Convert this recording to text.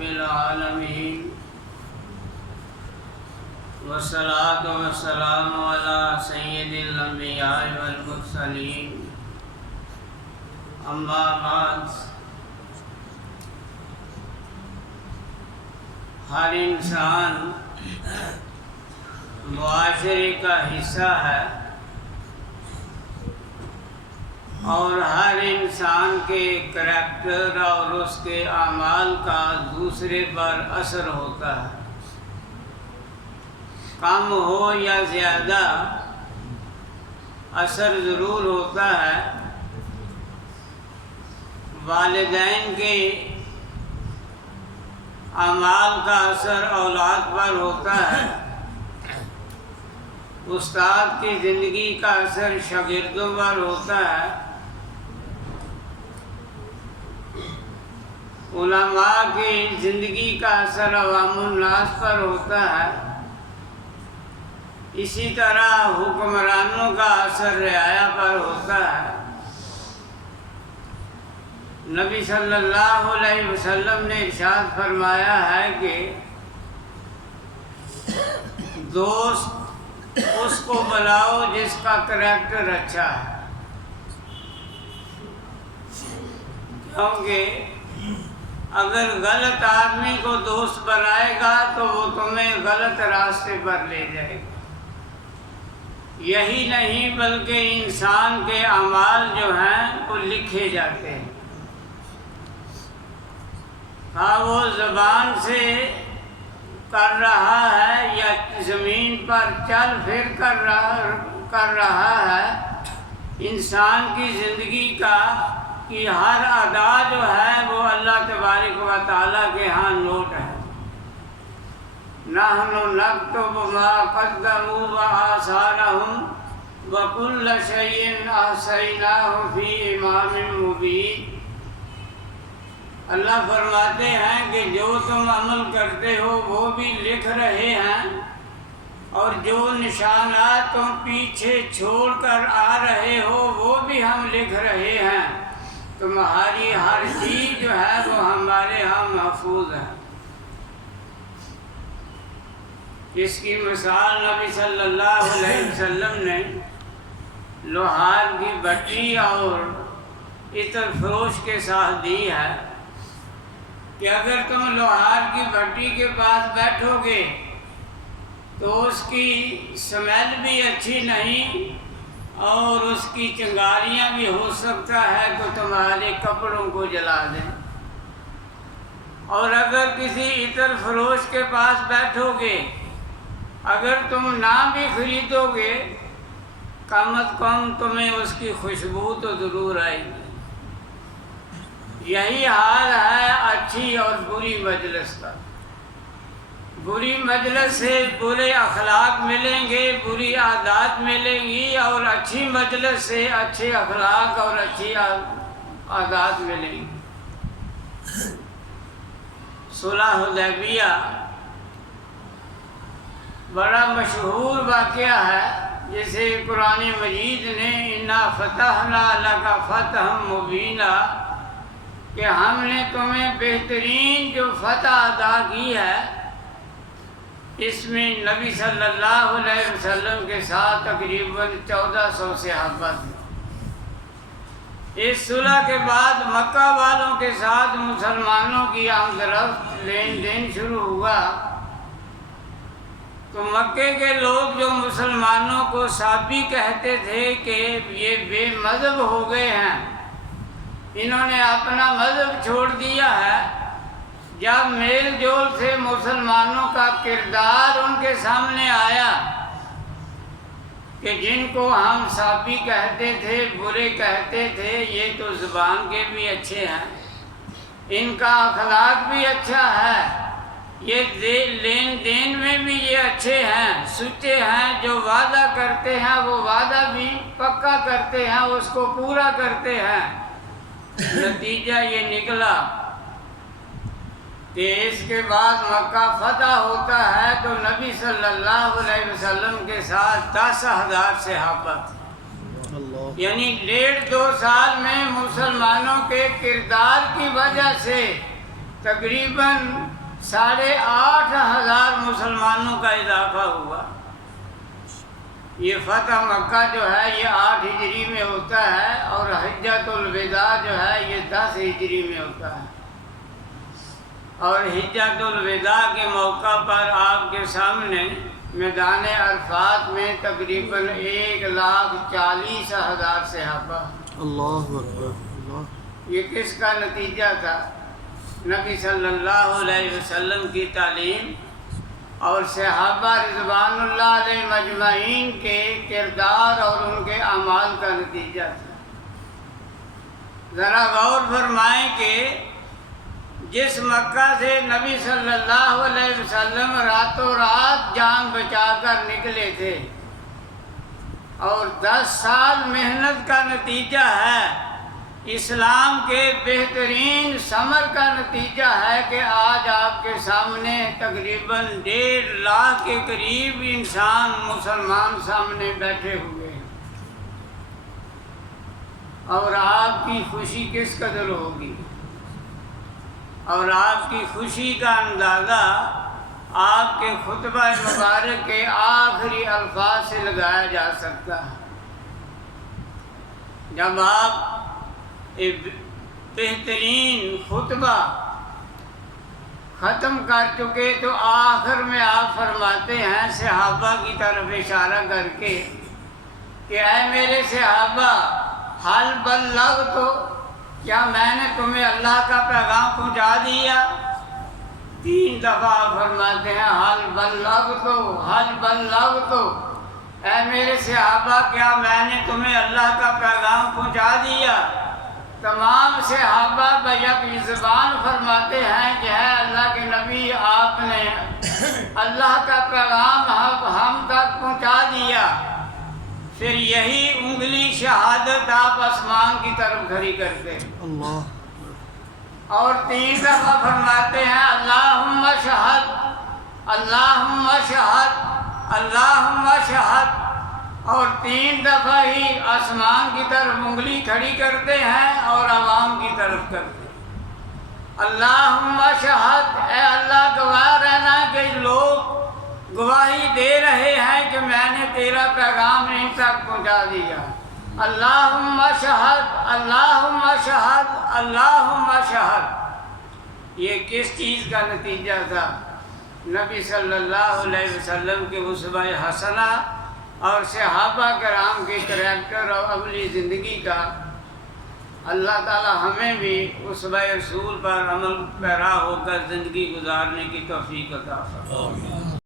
رب العالمين والصلاة والسلام على سيد الأنبياء والمرسلين أما بعد ہر انسان معاشرے کا حصہ ہے اور ہر انسان کے کریکٹر اور اس کے اعمال کا دوسرے پر اثر ہوتا ہے، کم ہو یا زیادہ اثر ضرور ہوتا ہے۔ والدین کے اعمال کا اثر اولاد پر ہوتا ہے، استاد کی زندگی کا اثر شاگردوں پر ہوتا ہے، علماء کی زندگی کا اثر عوام الناس پر ہوتا ہے، اسی طرح حکمرانوں کا اثر رعایا پر ہوتا ہے۔ نبی صلی اللہ علیہ وسلم نے ارشاد فرمایا ہے کہ دوست اس کو بلاؤ جس کا کریکٹر اچھا ہے، کیونکہ اگر غلط آدمی کو دوست بنائے گا تو وہ تمہیں غلط راستے پر لے جائے گا۔ یہی نہیں بلکہ انسان کے اعمال جو ہیں وہ لکھے جاتے ہیں، ہاں وہ زبان سے کر رہا ہے یا زمین پر چل پھر کر رہا ہے، انسان کی زندگی کی ہر ادا جو ہے وہ اللہ تبارک و تعالیٰ کے ہاں نوٹ ہے۔ نحن نکتب ما قدموا وآثارهم وكل شيء احصيناه في امام مبين۔ اللہ فرماتے ہیں کہ جو تم عمل کرتے ہو وہ بھی لکھ رہے ہیں، اور جو نشانات تم پیچھے چھوڑ کر آ رہے ہو وہ بھی ہم لکھ رہے ہیں۔ تمہاری ہر چیز جو ہے وہ ہمارے ہاں محفوظ ہے۔ اس کی مثال نبی صلی اللہ علیہ وسلم نے لوہار کی بھٹی اور عطر فروش کے ساتھ دی ہے کہ اگر تم لوہار کی بھٹی کے پاس بیٹھو گے تو اس کی سمیل بھی اچھی نہیں اور اس کی چنگاریاں بھی ہو سکتا ہے کہ تمہارے کپڑوں کو جلا دیں، اور اگر کسی عطر فروش کے پاس بیٹھو گے اگر تم نہ بھی خریدو گے کم از کم تمہیں اس کی خوشبو تو ضرور آئے گی۔ یہی حال ہے اچھی اور بری مجلس کا۔ بری مجلس سے برے اخلاق ملیں گے، بری عادات ملیں گی، اور اچھی مجلس سے اچھے اخلاق اور اچھی عادات ملیں گی۔ صلح حدیبیہ بڑا مشہور واقعہ ہے، جسے قرآن مجید نے انا فتحنا لک فتحا مبینا، کہ ہم نے تمہیں بہترین جو فتح عطا کی ہے، اس میں نبی صلی اللہ علیہ وسلم کے ساتھ تقریباً 1400 صحابہ تھے۔ اس صلح کے بعد مکہ والوں کے ساتھ مسلمانوں کی آمد رفت لین دین شروع ہوا، تو مکے کے لوگ جو مسلمانوں کو صابی کہتے تھے کہ یہ بے مذہب ہو گئے ہیں، انہوں نے اپنا مذہب چھوڑ دیا ہے، جب میل جول سے مسلمانوں کا کردار ان کے سامنے آیا کہ جن کو ہم صابی کہتے تھے، برے کہتے تھے، یہ تو زبان کے بھی اچھے ہیں، ان کا اخلاق بھی اچھا ہے، یہ لین دین میں بھی یہ اچھے ہیں، سچے ہیں، جو وعدہ کرتے ہیں وہ وعدہ بھی پکا کرتے ہیں، اس کو پورا کرتے ہیں۔ نتیجہ یہ نکلا کہ اس کے بعد مکہ فتح ہوتا ہے تو نبی صلی اللہ علیہ وسلم کے ساتھ 10,000 صحابہ تھے، یعنی 1.5-2 سال میں مسلمانوں کے کردار کی وجہ سے تقریباً 8,500 مسلمانوں کا اضافہ ہوا۔ یہ فتح مکہ جو ہے یہ 8 ہجری میں ہوتا ہے، اور حجۃ الوداع جو ہے یہ 10 ہجری میں ہوتا ہے۔ اور حجۃ الوداع کے موقع پر آپ کے سامنے میدان عرفات میں تقریباً 1,40,000 صحابہ۔ اللہ اکبر، اللہ۔ یہ کس کا نتیجہ تھا؟ نبی صلی اللہ علیہ وسلم کی تعلیم اور صحابہ رضوان اللہ علیہ مجمعین کے کردار اور ان کے اعمال کا نتیجہ تھا۔ ذرا غور فرمائیں کہ جس مکہ سے نبی صلی اللہ علیہ وسلم راتوں رات جان بچا کر نکلے تھے، اور 10 سال محنت کا نتیجہ ہے، اسلام کے بہترین ثمر کا نتیجہ ہے کہ آج آپ کے سامنے تقریباً 1.5 لاکھ کے قریب انسان مسلمان سامنے بیٹھے ہوئے ہیں۔ اور آپ کی خوشی کس قدر ہوگی؟ اور آپ کی خوشی کا اندازہ آپ کے خطبہ مبارک کے آخری الفاظ سے لگایا جا سکتا ہے۔ جب آپ ایک بہترین خطبہ ختم کر چکے تو آخر میں آپ فرماتے ہیں صحابہ کی طرف اشارہ کر کے کہ اے میرے صحابہ، حل بلغت، کیا میں نے تمہیں اللہ کا پیغام پہنچا دیا؟ 3 دفعہ فرماتے ہیں حل بلغت، حل بلغت، اے میرے صحابہ کیا میں نے تمہیں اللہ کا پیغام پہنچا دیا؟ تمام صحابہ بیک زبان فرماتے ہیں کہ ہے اللہ کے نبی، آپ نے اللہ کا پیغام ہم تک پہنچا دیا۔ پھر یہی انگلی شہادت آپ آسمان کی طرف کھڑی کرتے اللہ، اور 3 دفعہ فرماتے ہیں اللہم شہد، اللہم شہد، اللہم شہد، اور 3 دفعہ ہی آسمان کی طرف انگلی کھڑی کرتے ہیں اور عوام کی طرف کرتے ہیں۔ اللہم شہد، اے اللہ گواہ رہنا کہ لوگ گواہی دے رہے ہیں کہ میں نے تیرا پیغام ان تک پہنچا دیا۔ اللہم شہد، اللہم شہد، اللہم شہد۔ یہ کس چیز کا نتیجہ تھا؟ نبی صلی اللہ علیہ وسلم کے اسوہ حسنہ اور صحابہ کرام کے کریکٹر اور عملی زندگی کا۔ اللہ تعالی ہمیں بھی اسوہ رسول پر عمل پیرا ہو کر زندگی گزارنے کی توفیق عطا فرمائے۔